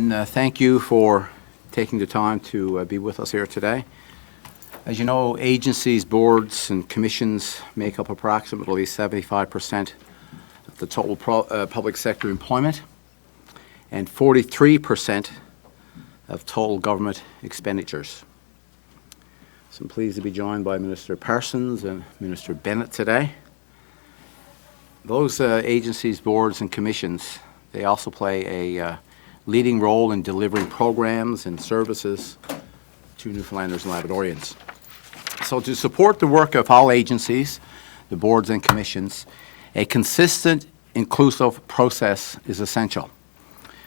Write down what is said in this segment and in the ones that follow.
and thank you for taking the time to be with us here today. As you know, agencies, boards, and commissions make up approximately 75% of the total public sector employment and 43% of total government expenditures. So I'm pleased to be joined by Minister Parsons and Minister Bennett today. Those agencies, boards, and commissions, they also play a leading role in delivering programs and services to Newfoundlanders and Labradorians. So to support the work of all agencies, the boards and commissions, a consistent, inclusive process is essential.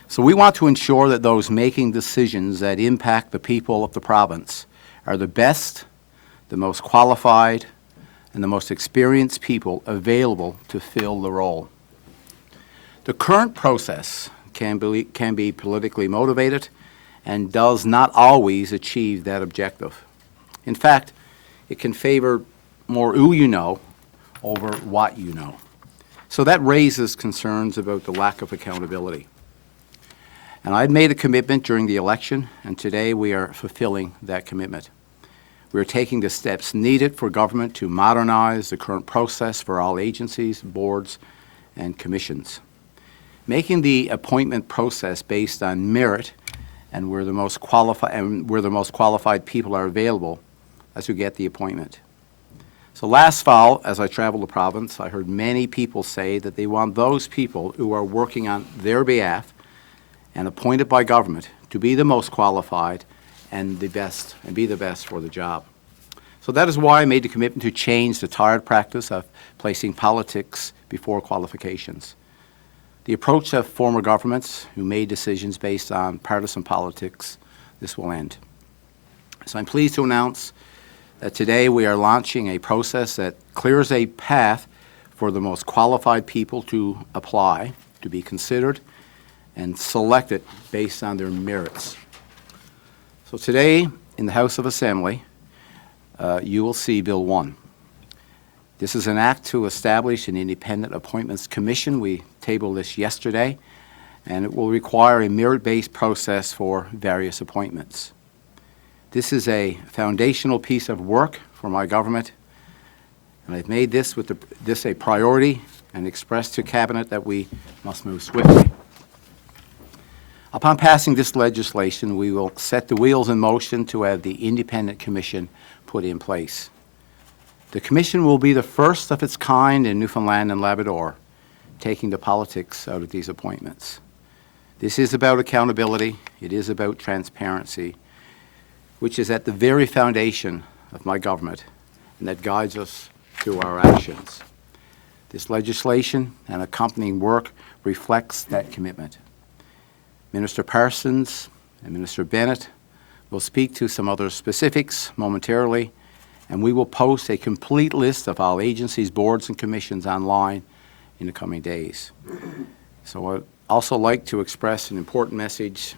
So we want to ensure that those making decisions that impact the people of the province are the best, the most qualified, and the most experienced people available to fill the role. The current process can be politically motivated and does not always achieve that objective. In fact, it can favor more who you know over what you know. So that raises concerns about the lack of accountability. And I'd made a commitment during the election, and today we are fulfilling that commitment. We are taking the steps needed for government to modernize the current process for all agencies, boards, and commissions. Making the appointment process based on merit and where the most qualified people are available as who get the appointment. So last fall, as I traveled the province, I heard many people say that they want those people who are working on their behalf and appointed by government to be the most qualified and be the best for the job. So that is why I made the commitment to change the tired practice of placing politics before qualifications. The approach of former governments who made decisions based on partisan politics, this will end. So I'm pleased to announce that today we are launching a process that clears a path for the most qualified people to apply, to be considered, and selected based on their merits. So today, in the House of Assembly, you will see Bill 1. This is an act to establish an independent appointments commission. We tabled this yesterday, and it will require a merit-based process for various appointments. This is a foundational piece of work for my government, and I've made this a priority and expressed to Cabinet that we must move swiftly. Upon passing this legislation, we will set the wheels in motion to have the independent commission put in place. The commission will be the first of its kind in Newfoundland and Labrador, taking the politics out of these appointments. This is about accountability. It is about transparency, which is at the very foundation of my government and that guides us through our actions. This legislation and accompanying work reflects that commitment. Minister Parsons and Minister Bennett will speak to some other specifics momentarily, and we will post a complete list of all agencies, boards, and commissions online in the coming days. So I'd also like to express an important message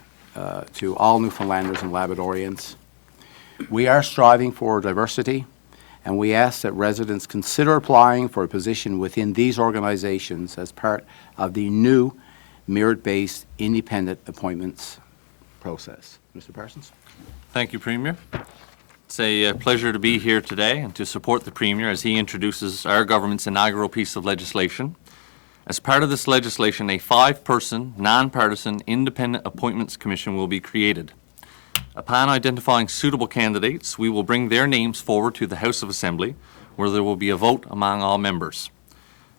to all Newfoundlanders and Labradorians. We are striving for diversity, and we ask that residents consider applying for a position within these organizations as part of the new merit-based independent appointments process. Mr. Parsons. Thank you, Premier. It's a pleasure to be here today and to support the Premier as he introduces our government's inaugural piece of legislation. As part of this legislation, a 5-person, non-partisan, independent appointments commission will be created. Upon identifying suitable candidates, we will bring their names forward to the House of Assembly, where there will be a vote among all members.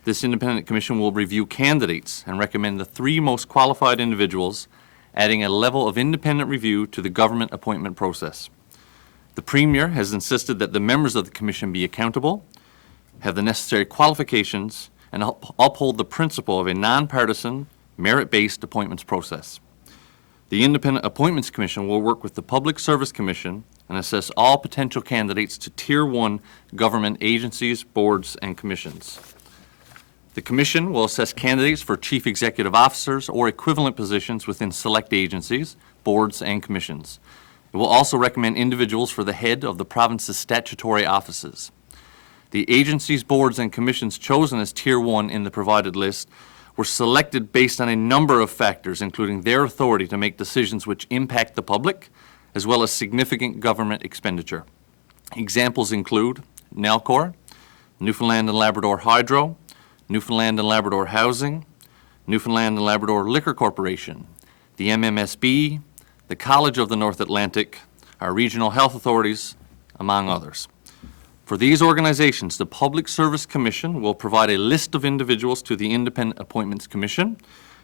This independent commission will review candidates and recommend the 3 most qualified individuals, adding a level of independent review to the government appointment process. The Premier has insisted that the members of the commission be accountable, have the necessary qualifications, and uphold the principle of a nonpartisan, merit-based appointments process. The Independent Appointments Commission will work with the Public Service Commission and assess all potential candidates to Tier 1 government agencies, boards, and commissions. The Commission will assess candidates for Chief Executive Officers or equivalent positions within select agencies, boards, and commissions. It will also recommend individuals for the head of the province's statutory offices. The agencies, boards, and commissions chosen as Tier 1 in the provided list were selected based on a number of factors, including their authority to make decisions which impact the public, as well as significant government expenditure. Examples include Nalcor, Newfoundland and Labrador Hydro, Newfoundland and Labrador Housing, Newfoundland and Labrador Liquor Corporation, the MMSB, the College of the North Atlantic, our regional health authorities, among others. For these organizations, the Public Service Commission will provide a list of individuals to the Independent Appointments Commission,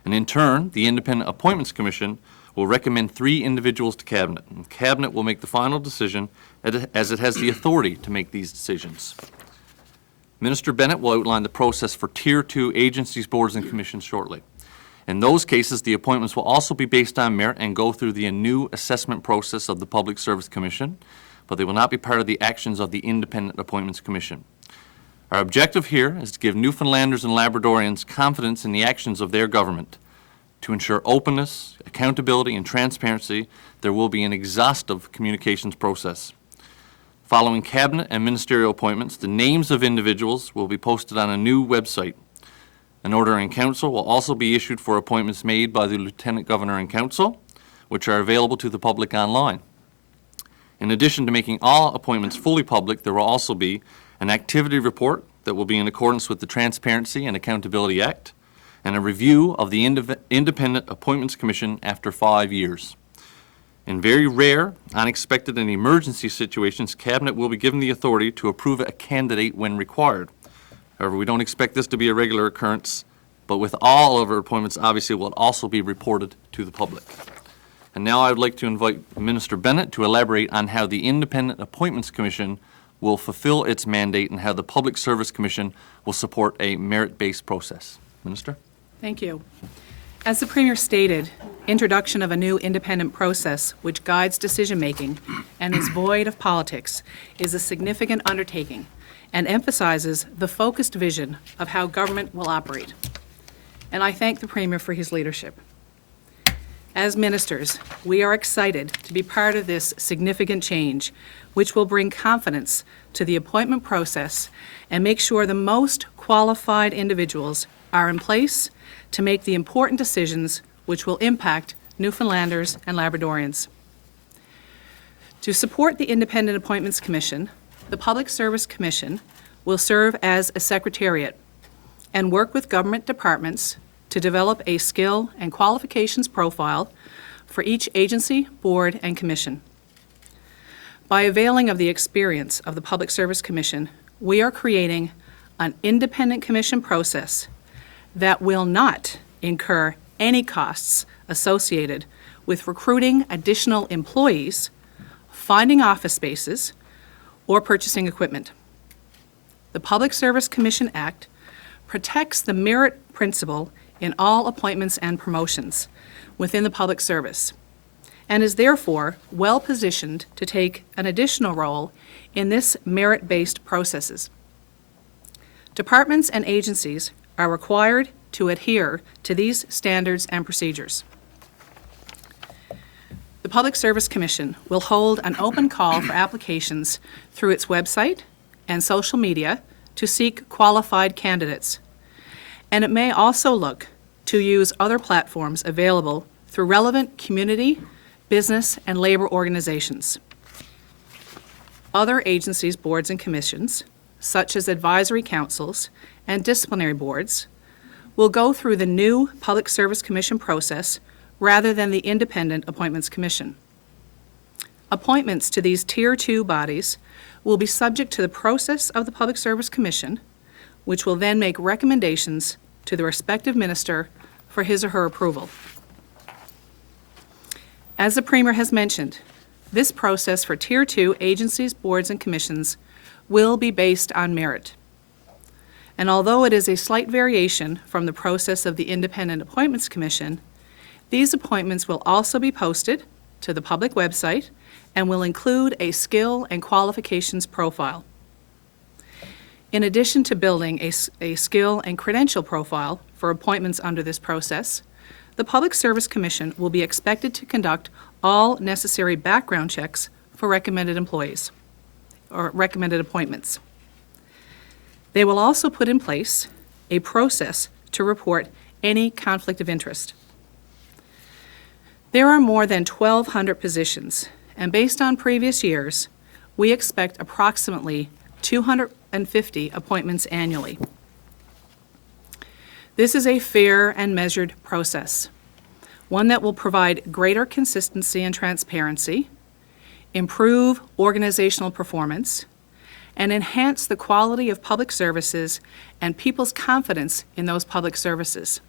and in turn, the Independent Appointments Commission will recommend 3 individuals to Cabinet. And Cabinet will make the final decision as it has the authority to make these decisions. Minister Bennett will outline the process for Tier 2 agencies, boards, and commissions shortly. In those cases, the appointments will also be based on merit and go through the new assessment process of the Public Service Commission, but they will not be part of the actions of the Independent Appointments Commission. Our objective here is to give Newfoundlanders and Labradorians confidence in the actions of their government. To ensure openness, accountability, and transparency, there will be an exhaustive communications process. Following Cabinet and ministerial appointments, the names of individuals will be posted on a new website. An order in council will also be issued for appointments made by the Lieutenant Governor and Council, which are available to the public online. In addition to making all appointments fully public, there will also be an activity report that will be in accordance with the Transparency and Accountability Act, and a review of the Independent Appointments Commission after 5 years. In very rare, unexpected, and emergency situations, Cabinet will be given the authority to approve a candidate when required. However, we don't expect this to be a regular occurrence, but with all of our appointments, obviously, will also be reported to the public. And now I would like to invite Minister Bennett to elaborate on how the Independent Appointments Commission will fulfill its mandate and how the Public Service Commission will support a merit-based process. Minister? Thank you. As the Premier stated, introduction of a new independent process which guides decision-making and is void of politics is a significant undertaking and emphasizes the focused vision of how government will operate. And I thank the Premier for his leadership. As ministers, we are excited to be part of this significant change, which will bring confidence to the appointment process and make sure the most qualified individuals are in place to make the important decisions which will impact Newfoundlanders and Labradorians. To support the Independent Appointments Commission, the Public Service Commission will serve as a secretariat and work with government departments to develop a skill and qualifications profile for each agency, board, and commission. By availing of the experience of the Public Service Commission, we are creating an independent commission process that will not incur any costs associated with recruiting additional employees, finding office spaces, or purchasing equipment. The Public Service Commission Act protects the merit principle in all appointments and promotions within the public service, and is therefore well-positioned to take an additional role in this merit-based processes. Departments and agencies are required to adhere to these standards and procedures. The Public Service Commission will hold an open call for applications through its website and social media to seek qualified candidates, and it may also look to use other platforms available through relevant community, business, and labor organizations. Other agencies, boards, and commissions, such as advisory councils and disciplinary boards, will go through the new Public Service Commission process rather than the Independent Appointments Commission. Appointments to these Tier 2 bodies will be subject to the process of the Public Service Commission, which will then make recommendations to the respective minister for his or her approval. As the Premier has mentioned, this process for Tier 2 agencies, boards, and commissions will be based on merit. And although it is a slight variation from the process of the Independent Appointments Commission, these appointments will also be posted to the public website and will include a skill and qualifications profile. In addition to building a skill and credential profile for appointments under this process, the Public Service Commission will be expected to conduct all necessary background checks for recommended employees or recommended appointments. They will also put in place a process to report any conflict of interest. There are more than 1,200 positions, and based on previous years, we expect approximately 250 appointments annually. This is a fair and measured process, one that will provide greater consistency and transparency, improve organizational performance, and enhance the quality of public services and people's confidence in those public services.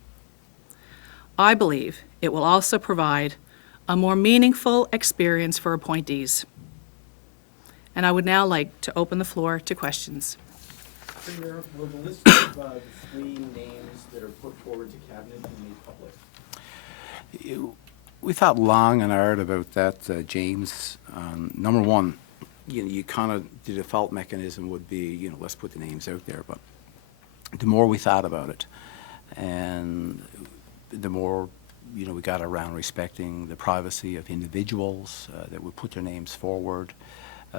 I believe it will also provide a more meaningful experience for appointees. And I would now like to open the floor to questions. Premier, will the list of the three names that are put forward to cabinet be made public? We thought long and hard about that, James. Number one, you kind of, the default mechanism would be, let's put the names out there. But the more we thought about it, and the more, we got around respecting the privacy of individuals that would put their names forward,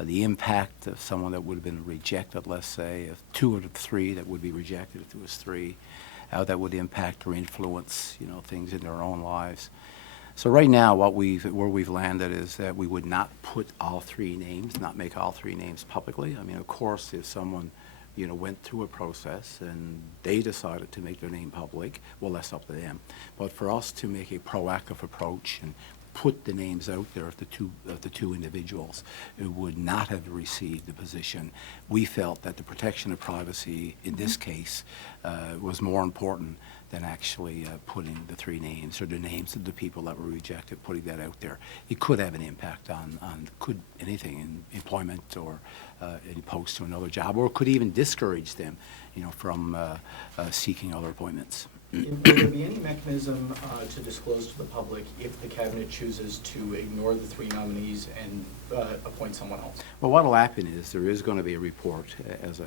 the impact of someone that would have been rejected, let's say, if 2 out of 3 that would be rejected, if there was 3, how that would impact or influence, things in their own lives. So right now, where we've landed is that we would not put all 3 names, not make all 3 names publicly. I mean, of course, if someone, went through a process and they decided to make their name public, well, that's up to them. But for us to make a proactive approach and put the names out there of the two individuals who would not have received the position, we felt that the protection of privacy in this case was more important than actually putting the 3 names or the names of the people that were rejected, putting that out there. It could have an impact on anything in employment or any post to another job, or could even discourage them, from seeking other appointments. Will there be any mechanism to disclose to the public if the cabinet chooses to ignore the 3 nominees and appoint someone else? Well, what will happen is there is going to be a report, as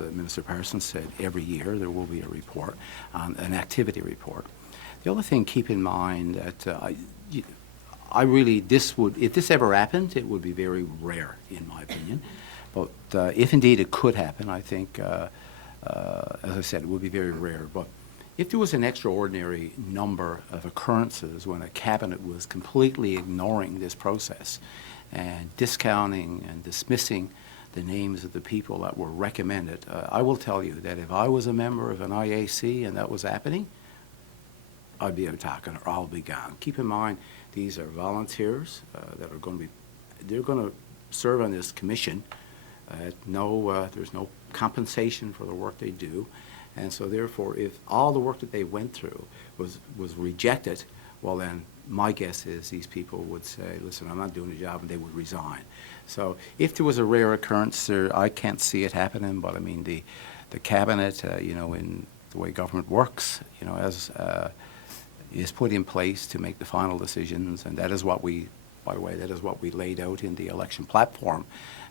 Minister Parsons said, every year there will be a report, an activity report. The other thing, keep in mind that if this ever happened, it would be very rare, in my opinion. But if indeed it could happen, I think, as I said, it would be very rare. But if there was an extraordinary number of occurrences when a cabinet was completely ignoring this process and discounting and dismissing the names of the people that were recommended, I will tell you that if I was a member of an IAC and that was happening, I'd be out talking or I'll be gone. Keep in mind, these are volunteers that are going to they're going to serve on this commission at there's no compensation for the work they do. And so therefore, if all the work that they went through was rejected, well then, my guess is these people would say, listen, I'm not doing the job, and they would resign. So if there was a rare occurrence, I can't see it happening, but I mean, the cabinet, in the way government works, is put in place to make the final decisions, and that is what we, by the way, that is what we laid out in the election platform,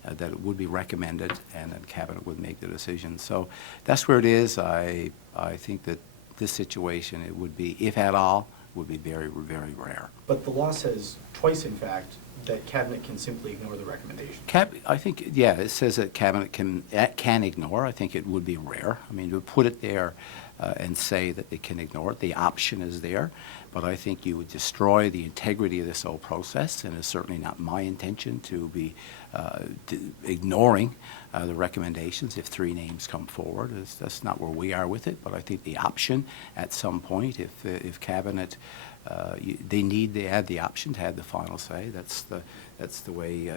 that it would be recommended, and then cabinet would make the decision. So that's where it is. I think that this situation, it would be, if at all, would be very, very rare. But the law says twice, in fact, that cabinet can simply ignore the recommendation. I think, yeah, it says that cabinet can ignore. I think it would be rare. I mean, to put it there and say that they can ignore it, the option is there. But I think you would destroy the integrity of this whole process, and it's certainly not my intention to be ignoring the recommendations if 3 names come forward. That's not where we are with it, but I think the option at some point, if cabinet, they have the option to have the final say. That's the way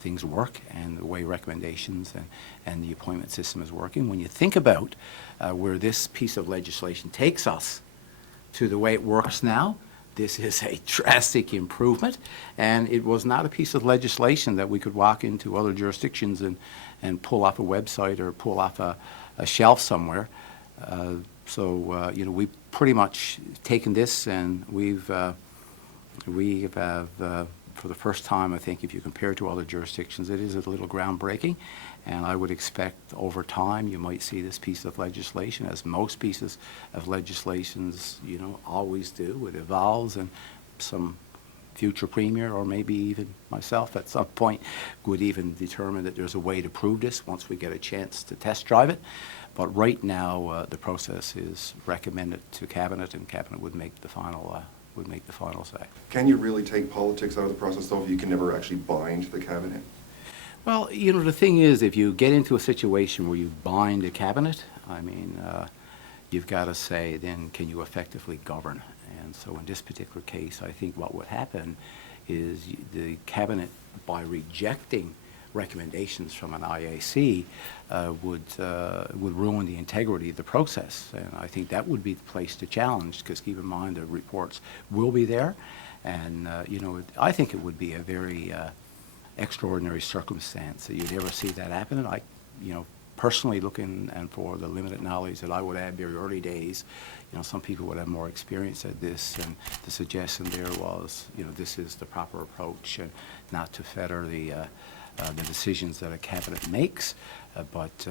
things work, and the way recommendations and the appointment system is working. When you think about where this piece of legislation takes us to the way it works now, this is a drastic improvement, and it was not a piece of legislation that we could walk into other jurisdictions and pull off a website or pull off a shelf somewhere. We've pretty much taken this, and we have for the first time, I think, if you compare it to other jurisdictions, it is a little groundbreaking. And I would expect over time you might see this piece of legislation, as most pieces of legislations, always do. It evolves, and some future premier, or maybe even myself at some point, would even determine that there's a way to prove this once we get a chance to test drive it. But right now, the process is recommended to Cabinet, and Cabinet would make the final say. Can you really take politics out of the process, though, if you can never actually bind the cabinet? Well, you know, the thing is, if you get into a situation where you bind a cabinet, I mean, you've got to say, then can you effectively govern? And so in this particular case, I think what would happen is the cabinet, by rejecting recommendations from an IAC, would ruin the integrity of the process. And I think that would be the place to challenge, because keep in mind the reports will be there. And, you know, I think it would be a very extraordinary circumstance that you'd ever see that happen. And I, you know, personally looking, and for the limited knowledge that I would have very early days, you know, some people would have more experience at this, and the suggestion there was, you know, this is the proper approach, and not to fetter the decisions that a cabinet makes. But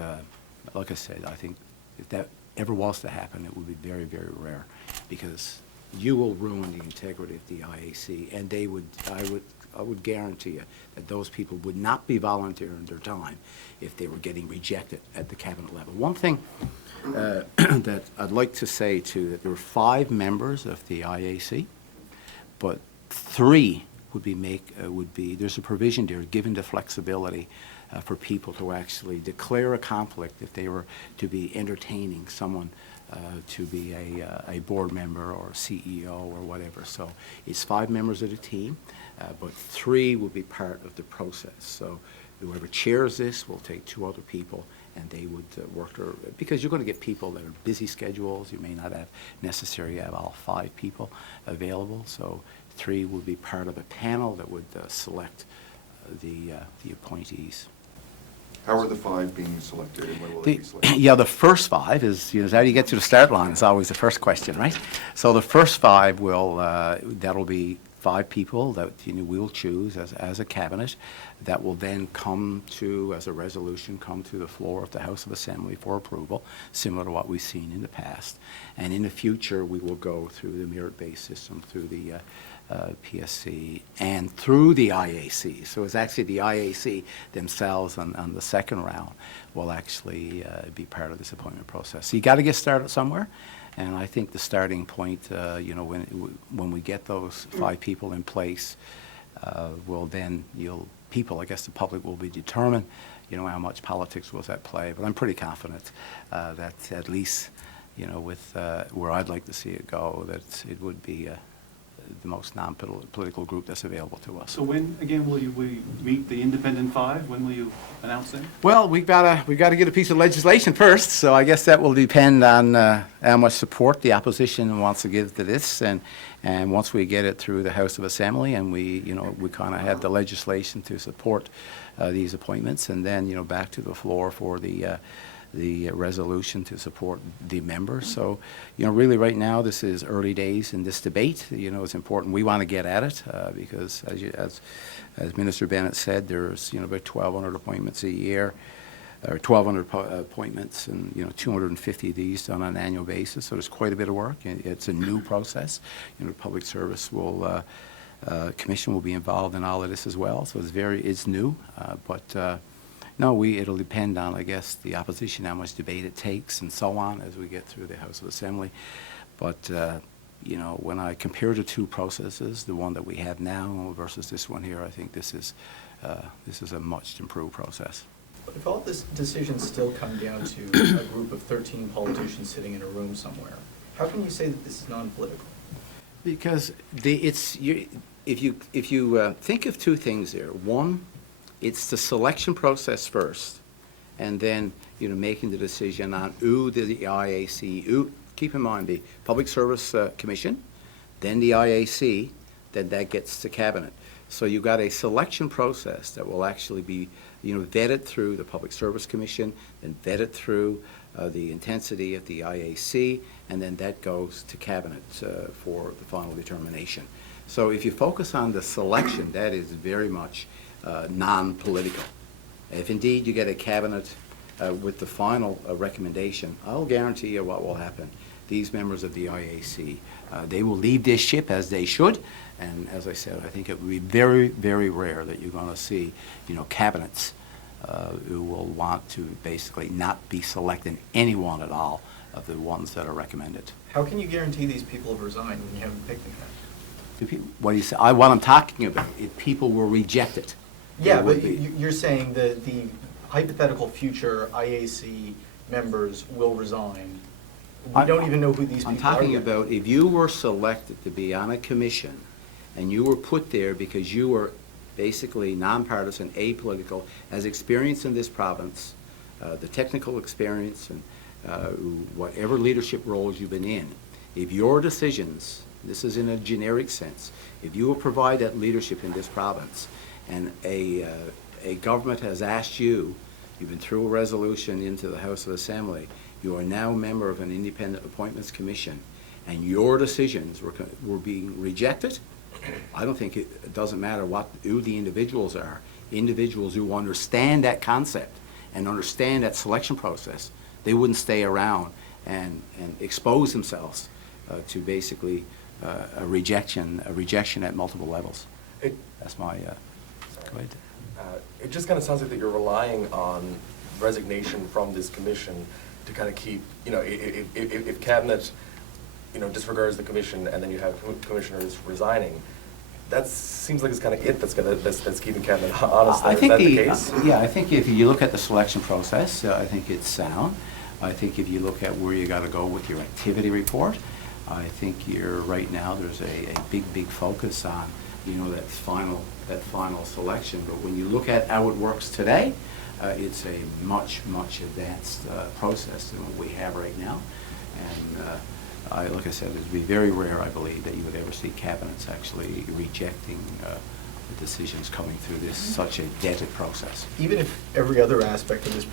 like I said, I think if that ever was to happen, it would be very, very rare, because you will ruin the integrity of the IAC, and they would, I would guarantee you that those people would not be volunteering their time if they were getting rejected at the cabinet level. One thing that I'd like to say too, that there were 5 members of the IAC, but 3 would be there's a provision there given the flexibility for people to actually declare a conflict if they were to be entertaining someone to be a board member or a CEO or whatever. So it's 5 members of the team, but 3 will be part of the process. So whoever chairs this will take 2 other people, and they would work their, because you're going to get people that are busy schedules. You may not have necessarily have all 5 people available. So 3 would be part of a panel that would select the appointees. How are the 5 being selected, and when will they be selected? Yeah, the first 5 is, you know, how do you get to the start line is always the first question, right? So the first 5 will, that'll be 5 people that, you know, we'll choose as a cabinet, that will then come to, as a resolution, come to the floor of the House of Assembly for approval, similar to what we've seen in the past. And in the future, we will go through the merit-based system, through the PSC, and through the IAC. So it's actually the IAC themselves on the second round will actually be part of this appointment process. So you got to get started somewhere, and I think the starting point, you know, when we get those 5 people in place, will then people, I guess the public will be determined, you know, how much politics was at play. But I'm pretty confident that at least, you know, with where I'd like to see it go, that it would be the most non-political group that's available to us. So when, again, will we meet the independent 5? When will you announce them? Well, we've got to get a piece of legislation first, so I guess that will depend on how much support the opposition wants to give to this, and once we get it through the House of Assembly, and we kind of have the legislation to support these appointments, and then, you know, back to the floor for the resolution to support the members. So, you know, really right now, this is early days in this debate. You know, it's important. We want to get at it because, as Minister Bennett said, there's, you know, about 1,200 appointments a year, or 1,200 appointments, and, you know, 250 of these done on an annual basis. So there's quite a bit of work. It's a new process. You know, the Public Service Commission will be involved in all of this as well. So it's new, but. No, it'll depend on, I guess, the opposition, how much debate it takes, and so on, as we get through the House of Assembly. But, you know, when I compare the 2 processes, the one that we have now versus this one here, I think this is a much improved process. But if all this decisions still come down to a group of 13 politicians sitting in a room somewhere, how can you say that this is non-political? Because if you think of 2 things there, one, it's the selection process first, and then, you know, making the decision on who the IAC, keep in mind the Public Service Commission, then the IAC, then that gets to Cabinet. So you've got a selection process that will actually be, you know, vetted through the Public Service Commission, then vetted through the intensity of the IAC, and then that goes to Cabinet for the final determination. So if you focus on the selection, that is very much non-political. If indeed you get a cabinet with the final recommendation, I'll guarantee you what will happen. These members of the IAC, they will lead this ship as they should, and as I said, I think it will be very, very rare that you're going to see, you know, cabinets who will want to basically not be selecting anyone at all of the ones that are recommended. How can you guarantee these people have resigned when you haven't picked them yet? What do you say? What I'm talking about, if people were rejected. Yeah, there would but be- you're saying that the hypothetical future IAC members will resign. We don't even know who these people are. I'm talking yet. about if you were selected to be on a commission and you were put there because you were basically nonpartisan, apolitical, as experienced in this province, the technical experience and whatever leadership roles you've been in, if your decisions, this is in a generic sense, if you will provide that leadership in this province and a government has asked you, you've been through a resolution into the House of Assembly, you are now a member of an independent appointments commission, and your decisions were being rejected, I don't think it doesn't matter who the individuals are. Individuals who understand that concept and understand that selection process, they wouldn't stay around and expose themselves to basically a rejection at multiple levels. That's my, go ahead. It just kind of sounds like that you're relying on resignation from this commission to kind of keep, if cabinet, disregards the commission and then you have commissioners resigning, that seems like it's kind of that's keeping cabinet honest. I Is think that the case? Yeah, I think if you look at the selection process, I think it's sound. I think if you look at where you got to go with your activity report, I think right now there's a big focus on, that final selection. But when you look at how it works today, it's a much advanced process than what we have right now. And like I said, it would be very rare, I believe, that you would ever see cabinets actually rejecting the decisions coming through this such a vetted process. Even if every other aspect of this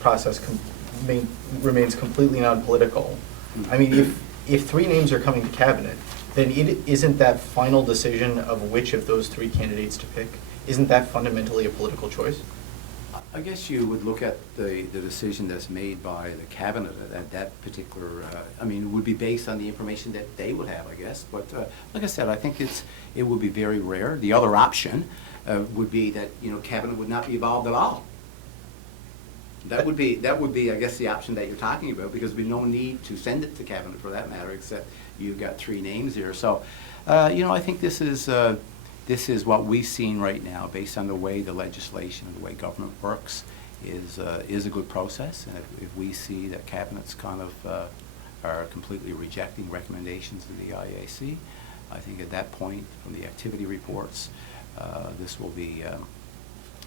process remains completely non-political, I mean, if three names are coming to cabinet, then isn't that final decision of which of those three candidates to pick, isn't that fundamentally a political choice? I guess you would look at the decision that's made by the cabinet at that particular, it would be based on the information that they would have, I guess. But like I said, I think it would be very rare. The other option would be that, cabinet would not be involved at all. That would be, I guess, the option that you're talking about, because there'd be no need to send it to cabinet for that matter, except you've got three names here. So, I think this is what we've seen right now, based on the way the legislation and the way government works, is a good process. And if we see that cabinets kind of are completely rejecting recommendations of the IAC, I think at that point, from the activity reports, this will be,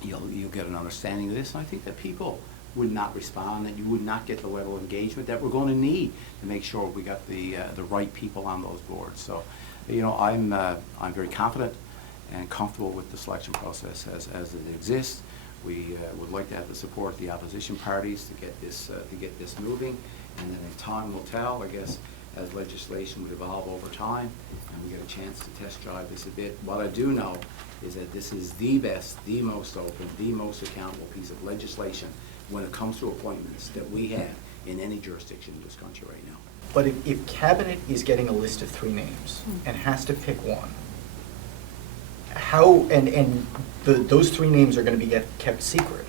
you'll get an understanding of this. And I think that people would not respond, and you would not get the level of engagement that we're going to need to make sure we got the right people on those boards. So, I'm very confident and comfortable with the selection process as it exists. We would like to have the support of the opposition parties to get this moving, and then time will tell, I guess, as legislation would evolve over time, and we get a chance to test drive this a bit. What I do know is that this is the best, the most open, the most accountable piece of legislation when it comes to appointments that we have in any jurisdiction in this country right now. But if cabinet is getting a list of three names and has to pick one, how, and those three names are going to be kept secret,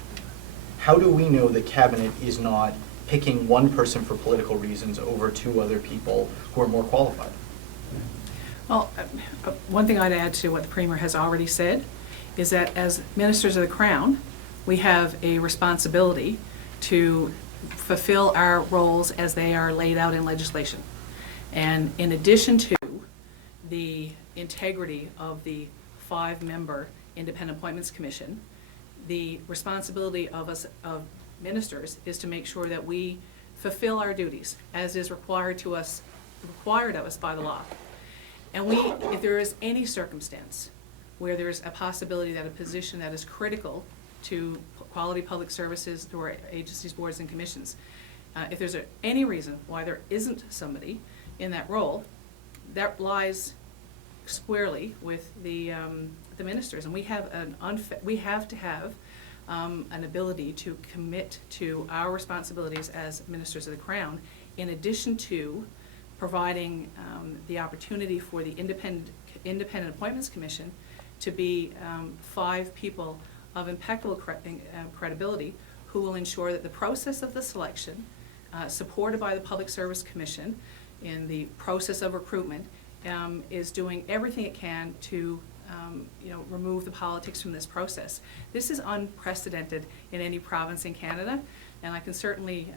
how do we know that cabinet is not picking one person for political reasons over two other people who are more qualified? Well, one thing I'd add to what the Premier has already said is that as ministers of the Crown, we have a responsibility to fulfill our roles as they are laid out in legislation. And in addition to the integrity of the 5-member Independent Appointments Commission, the responsibility of ministers is to make sure that we fulfill our duties as is required of us by the law. And if there is any circumstance where there's a possibility that a position that is critical to quality public services through our agencies, boards, and commissions, if there's any reason why there isn't somebody in that role, that lies squarely with the ministers, and we have to have an ability to commit to our responsibilities as ministers of the Crown, in addition to providing the opportunity for the Independent Appointments Commission to be 5 people of impeccable credibility, who will ensure that the process of the selection, supported by the Public Service Commission in the process of recruitment, is doing everything it can to remove the politics from this process. This is unprecedented in any province in Canada, and I can certainly,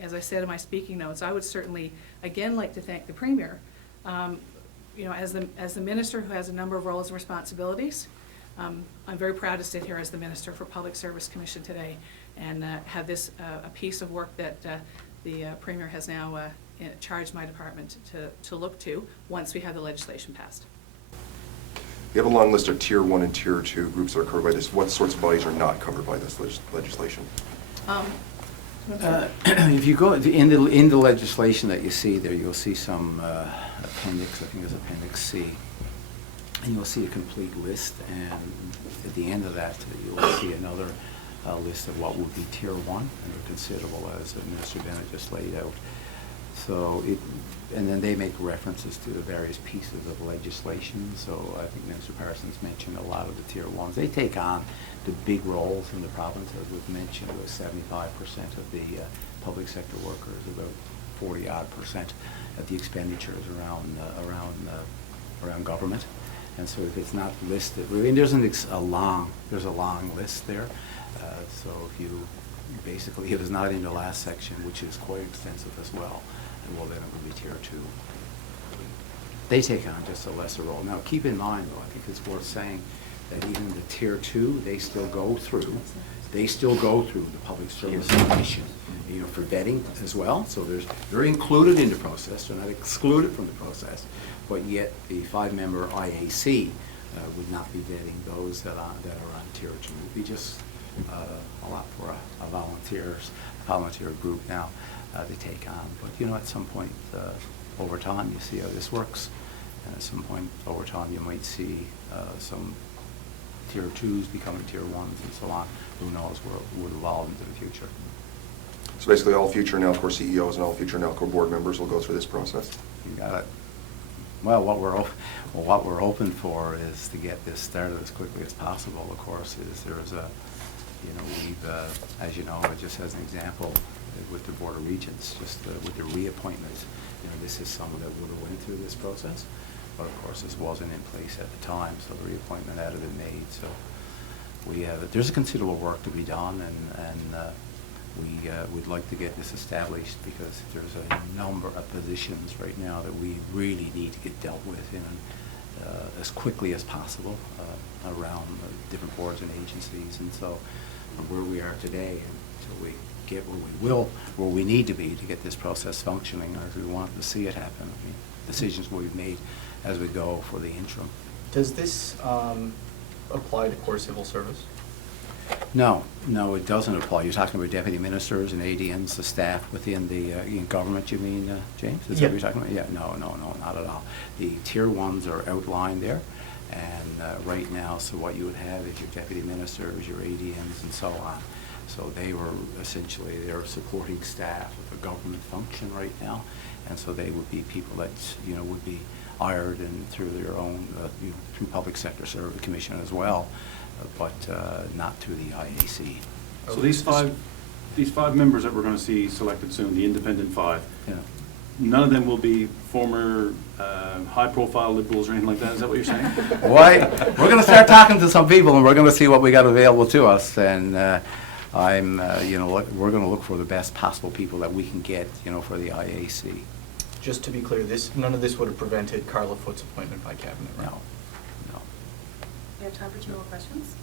as I said in my speaking notes, I would certainly again like to thank the Premier. As the minister who has a number of roles and responsibilities, I'm very proud to sit here as the Minister for Public Service Commission today and have this a piece of work that the Premier has now charged my department to look to once we have the legislation passed. You have a long list of Tier 1 and Tier 2 groups that are covered by this. What sorts of bodies are not covered by this legislation? If you go in the legislation that you see there, you'll see some appendix, I think it's Appendix C, and you'll see a complete list, and at the end of that, you'll see another list of what would be Tier 1, and they're considerable, as Minister Bennett just laid out. So and then they make references to the various pieces of legislation. So I think Minister Parsons mentioned a lot of the Tier 1s. They take on the big roles in the province, as was mentioned, with 75% of the public sector workers, about 40-odd% of the expenditures around government. And so if it's not listed, I mean, there's a long list there. So if you basically, if it's not in the last section, which is quite extensive as well, well, then it would be Tier 2. They take on just a lesser role. Now, keep in mind, though, I think it's worth saying that even the Tier 2, they still go through the Public Service Commission, for vetting as well. So they're included in the process. They're not excluded from the process, but yet the 5-member IAC would not be vetting those that are on Tier 2. It would be just a lot for a volunteer group now they take on. But at some point over time, you see how this works, and at some point over time, you might see some Tier 2s becoming Tier 1s and so on. Who knows where it would evolve into the future. So basically, all future Nalcor CEOs and all future Nalcor board members will go through this process? You got it. Well, what we're hoping for is to get this started as quickly as possible. Of course, there's a, we've, as you know, just as an example, with the Board of Regents, just with the reappointments, this is someone that would have went through this process, but of course this wasn't in place at the time, so the reappointment had to be made. So there's a considerable work to be done, and we'd like to get this established because there's a number of positions right now that we really need to get dealt with as quickly as possible around different boards and agencies. And so where we are today, until we get where we need to be to get this process functioning as we want to see it happen. I mean, decisions will be made as we go for the interim. Does this apply to core civil service? No, it doesn't apply. You're talking about deputy ministers and ADMs, the staff within the in government, you mean, James? Is that what you're talking about? Yeah, no, not at all. The Tier 1s are outlined there, and right now, so what you would have is your deputy ministers, your ADMs, and so on. So they were essentially, they're supporting staff of a government function right now, and so they would be people that would be hired and through their own through Public Sector Service Commission as well, but not through the IAC. So these five members that we're going to see selected soon, the independent 5, Yeah. none of them will be former high-profile Liberals or anything like that. Is that what you're saying? Why? We're going to start talking to some people, and we're going to see what we got available to us, and we're going to look for the best possible people that we can get, for the IAC. Just to be clear, none of this would have prevented Carla Foot's appointment by cabinet, right? No. We have time for 2 more questions.